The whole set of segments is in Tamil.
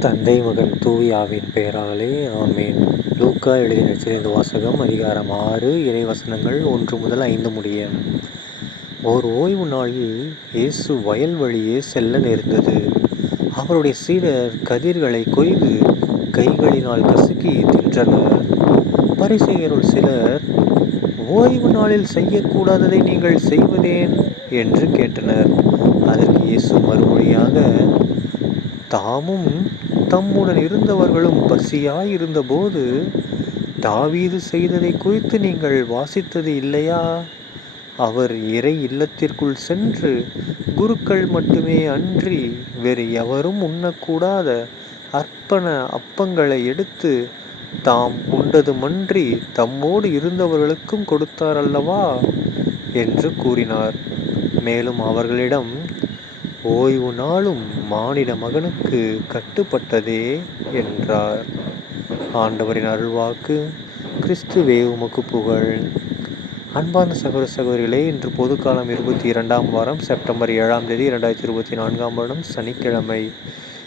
தந்தை மகன் தூவியாவின் பெயராலே ஆமேன். லூக்கா எழுதிய சிறந்த வாசகம் அதிகாரம் ஆறு இறைவசனங்கள் ஒன்று முதல் ஐந்து முடிய ஓர் ஓய்வு நாளில் இயேசு வயல் வழியே செல்ல நேர்ந்தது. அவருடைய சீடர் கதிர்களை கொய்து கைகளினால் கசுக்கி தின்றனர். பரிசெயருள் சிலர் ஓய்வு நாளில் செய்யக்கூடாததை நீங்கள் செய்வதேன்? என்று கேட்டனர். அதற்கு இயேசு மறுமொழியாக தாமும் தம்முடன் இருந்தவர்களும் பசியாயிருந்தபோது தாவீது செய்ததை குறித்து நீங்கள் வாசித்தது இல்லையா? அவர் இறை இல்லத்திற்குள் சென்று குருக்கள் மட்டுமே அன்றி வேறு எவரும் உண்ணக்கூடாத அர்ப்பண அப்பங்களை எடுத்து தாம் உண்டதுமன்றி தம்மோடு இருந்தவர்களுக்கும் கொடுத்தார் அல்லவா என்று கூறினார். மேலும் அவர்களிடம் ஓய்வு நாளும் மானிட மகனுக்கு கட்டுப்பட்டதே என்றார். ஆண்டவரின் அருள்வாக்கு கிறிஸ்துவே உமக்கு புகழ். அன்பார்ந்த சகோதர சகோதரிகளே இன்று பொதுக்காலம் இருபத்தி இரண்டாம் வாரம் செப்டம்பர் ஏழாம் தேதி இரண்டாயிரத்தி இருபத்தி நான்காம் வருடம் சனிக்கிழமை.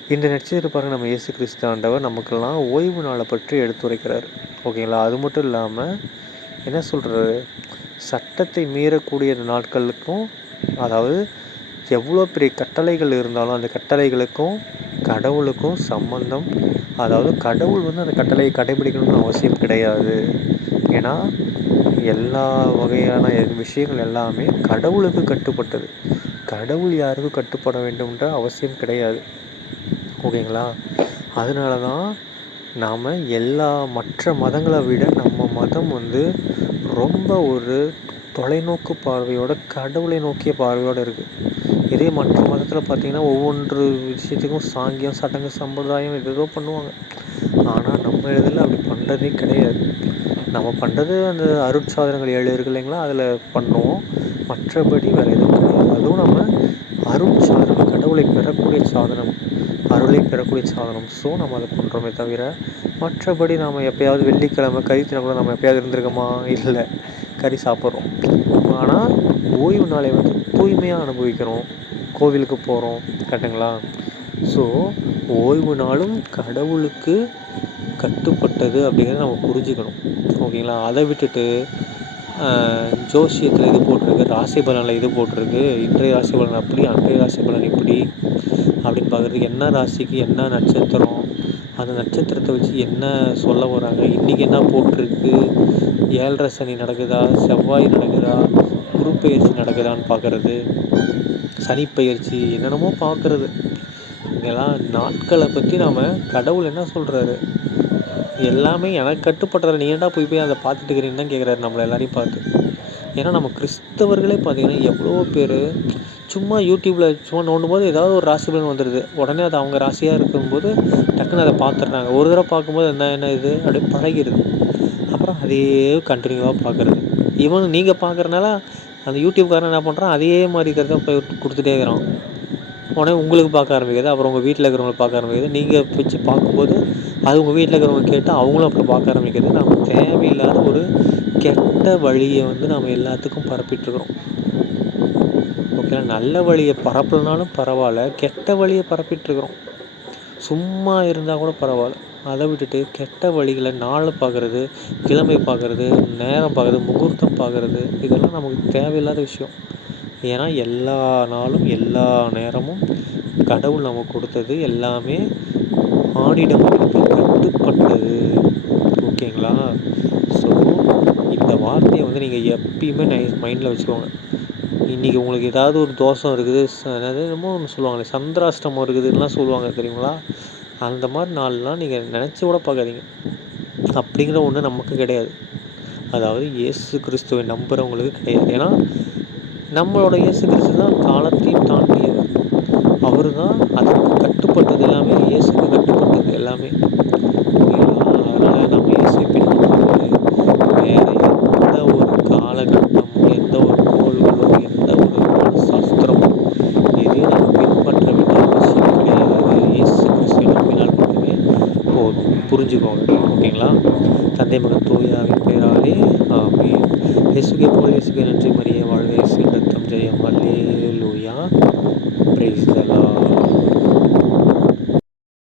இந்த நட்சத்திர பாருங்க நம்ம இயேசு கிறிஸ்து ஆண்டவர் நமக்கெல்லாம் ஓய்வு நாளை பற்றி எடுத்துரைக்கிறார். ஓகேங்களா? அது மட்டும் இல்லாமல் என்ன சொல்கிறாரு சட்டத்தை மீறக்கூடிய நாட்களுக்கும் அதாவது எவ்வளோ பெரிய கட்டளைகள் இருந்தாலும் அந்த கட்டளைகளுக்கும் கடவுளுக்கும் சம்பந்தம். அதாவது கடவுள் வந்து அந்த கட்டளையை கடைபிடிக்கணும்னு அவசியம் கிடையாது. ஏன்னா எல்லா வகையான விஷயங்கள் எல்லாமே கடவுளுக்கு கட்டுப்பட்டது. கடவுள் யாருக்கும் கட்டுப்பட வேண்டும்ன்ற அவசியம் கிடையாது. ஓகேங்களா? அதனால தான் நாம் எல்லா மற்ற மதங்களை விட நம்ம மதம் வந்து ரொம்ப ஒரு தொலைநோக்கு பார்வையோட கடவுளை நோக்கிய பார்வையோடு இருக்குது இதே மற்ற மதத்தில் பார்த்திங்கன்னா ஒவ்வொன்று விஷயத்துக்கும் சாங்கியம் சடங்கு சம்பிரதாயம் எதோ பண்ணுவாங்க. ஆனால் நம்ம இதில் அப்படி பண்ணுறதே கிடையாது. நம்ம பண்ணுறது அந்த அருட்சாதனங்கள் ஏழு இருக்கு இல்லைங்களா? அதில் பண்ணுவோம். மற்றபடி வேறு எதுவும் கிடையாது. அதுவும் நம்ம அருட்சாதனம் கடவுளை பெறக்கூடிய சாதனம் அருளை பெறக்கூடிய சாதனம். ஸோ நம்ம அதை பண்ணுறோமே தவிர மற்றபடி நாம் எப்போயாவது வெள்ளிக்கிழமை கறி கூட நம்ம எப்போயாவது இருந்திருக்கோமா? இல்லை. கறி சாப்பிட்றோம். ஆனால் ஓய்வு நாளை வந்து தூய்மையாக அனுபவிக்கிறோம். கோவிலுக்கு போகிறோம் கரெக்டுங்களா ஸோ ஓய்வு நாளும் கடவுளுக்கு கட்டுப்பட்டது அப்படிங்கிறத நம்ம புரிஞ்சுக்கணும். ஓகேங்களா? அதை விட்டுட்டு ஜோசியத்தில் இது போட்டிருக்கு ராசி பலனில் இது போட்டிருக்கு இன்றைய ராசி பலன் அப்படி அன்றைய ராசி பலன் இப்படி அப்படின்னு பார்க்குறதுக்கு என்ன ராசிக்கு என்ன நட்சத்திரம்? அந்த நட்சத்திரத்தை வச்சு என்ன சொல்ல போகிறாங்க இன்றைக்கி என்ன போட்டிருக்கு? ஏழரை சனி நடக்குதா? செவ்வாய் நடக்குதா? குரு பயிற்சி நடக்குதான்னு பார்க்குறது சனிப்பயிற்சி என்னென்னமோ பார்க்குறது இங்கெல்லாம் நாட்களை பற்றி நாம் கடவுள் என்ன சொல்கிறாரு எல்லாமே எனக்கு கட்டுப்படுற நீ ஏன்டா போய் போய் அதை பார்த்துட்டு இருக்கிறீங்கன்னு தான் கேட்குறாரு நம்மளை எல்லாரையும் பார்த்து. ஏன்னா நம்ம கிறிஸ்தவர்களே பார்த்தீங்கன்னா எவ்வளோ பேர் சும்மா யூடியூப்பில் சும்மா நோண்டும் போது ஏதாவது ஒரு ராசி பலன் வந்துடுது உடனே அது அவங்க ராசியாக இருக்கும்போது டக்குன்னு அதை பார்த்துட்றாங்க. ஒரு தடவை பார்க்கும்போது என்ன என்ன இது? அப்படியே பழகிடுது அதையே அதே கண்டினியூவாக பார்க்குறது. ஈவன் நீங்கள் பார்க்குறனால அந்த யூடியூப்காரன் என்ன பண்ணுறான் அதே மாதிரி இருக்கிறத போய் கொடுத்துட்டே இருக்கிறான். உடனே உங்களுக்கு பார்க்க ஆரம்பிக்குது அப்புறம் உங்கள் வீட்டில் இருக்கிறவங்கள பார்க்க ஆரம்பிக்குது. நீங்கள் வச்சு பார்க்கும்போது அது உங்கள் வீட்டில் இருக்கிறவங்க கேட்டால் அவங்களும் அப்புறம் பார்க்க ஆரம்பிக்கிறது நம்ம தேவையில்லாத ஒரு கெட்ட வழியை வந்து நம்ம எல்லாத்துக்கும் பரப்பிட்டுருக்குறோம். ஓகேங்களா நல்ல வழியை பரப்பலனாலும் பரவாயில்ல கெட்ட வழியை பரப்பிட்டுருக்குறோம். சும்மா இருந்தால் கூட பரவாயில்ல. அதை விட்டுட்டு கெட்ட வழிகளை நாளை பார்க்குறது கிழமை பார்க்குறது நேரம் பார்க்குறது முகூர்த்தம் பார்க்குறது இதெல்லாம் நமக்கு தேவையில்லாத விஷயம். ஏன்னா எல்லா நாளும் எல்லா நேரமும் கடவுள் நமக்கு கொடுத்தது எல்லாமே ஆணிடம் கட்டுப்பட்டது. ஓகேங்களா? ஸோ இந்த வார்த்தையை வந்து நீங்கள் எப்பயுமே நை மைண்டில் வச்சுக்கோங்க. இன்றைக்கி உங்களுக்கு ஏதாவது ஒரு தோஷம் இருக்குது என்னமோ ஒன்று சொல்லுவாங்களே சந்திராஷ்டமம் இருக்குதுன்னெலாம் சொல்லுவாங்க தெரியுங்களா? அந்த மாதிரி நாள்லாம் நீங்கள் நினச்சி கூட பார்க்காதீங்க. அப்படிங்கிற ஒன்று நமக்கு கிடையாது. அதாவது இயேசு கிறிஸ்துவை நம்புகிறவங்களுக்கு கிடையாது. ஏன்னா நம்மளோட இயேசு கிறிஸ்து தான் காலத்தையும் தாண்டியவர். அவர் தான் அதுக்கு கட்டுப்பட்டது எல்லாமே. இயேசுக்கு கட்டுப்பட்டது எல்லாமே அதனால் நம்ம இயேசு பின்பற்றுவது வேறு எந்த ஒரு காலகட்டமும் எந்த ஒரு கோள்களோ எந்த ஒரு சாஸ்திரமோ எதையும் நம்ம பின்பற்ற வேண்டிய அவசியம் கிடையாது இயேசு கிறிஸ்துவை நம்பினால் மட்டுமே போதும் புரிஞ்சுக்கோங்க. ஓகேங்களா? தந்தை மகன் தூயாவின் பெயராலே ஆமே இயேசுகே போல் இயேசுகே நன்றி மரிய வாழ்வே சீண்டத்தம் ஜெயம். அல்லேலூயா. பிரைஸ் தலா